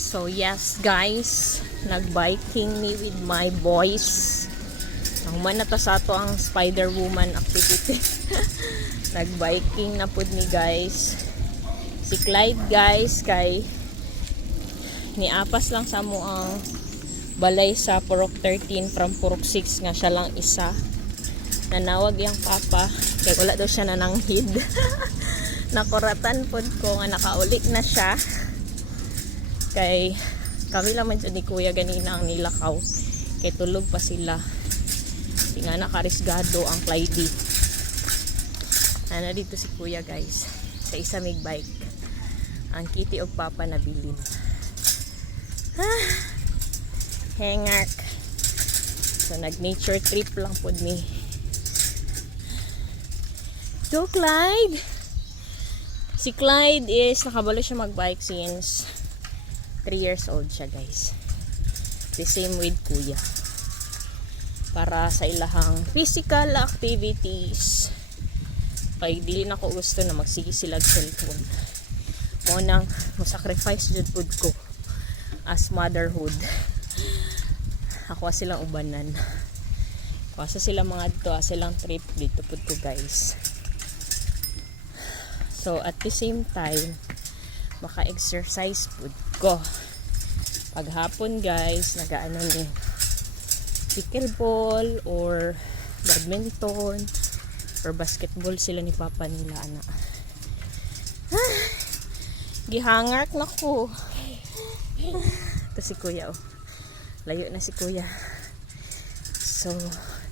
So yes guys, nag-biking me with my boys. Ang man na to sa to ang Spider-Woman activity. Nag-biking na pud ni guys. Si Clyde guys kay niapas lang sa mo ang balay sa Purok 13 from Purok 6 nga siya lang isa. Nanawag yung papa kay wala daw siya nananghid. Nakuratan pod ko nga nakauli na siya. Kay kami lang man ni kuya ganina ang nilakaw. Kay tulog pa sila. Di nga nakarisgado ang Clyde. Ano dito si kuya guys. Sa isa mig bike. Ang kitty og papa nabilin. Hengak. So nag nature trip lang pod mi. Go Clyde! Si Clyde is nakabalo siya magbike since 3 years old siya guys. The same with kuya. Para sa ilahang physical activities. Kay dili na ko gusto na magsige sila og cellphone. Mo nang mo-sacrifice jud pud ko as motherhood. Ako silang ubanan. Kasi sila mga dito, silang trip dito pud ko guys. So at the same time maka-exercise pud ko. Paghapon guys, nagaano ni pickleball or badminton or basketball sila ni papa nila ana. Gihangak na ko. Ito si kuya oh. Layo na si kuya. So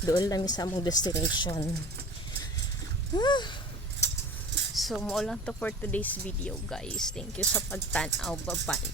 doon lang sa among destination. So mo lang to for today's video guys. Thank you sa pagtanaw. Bye bye.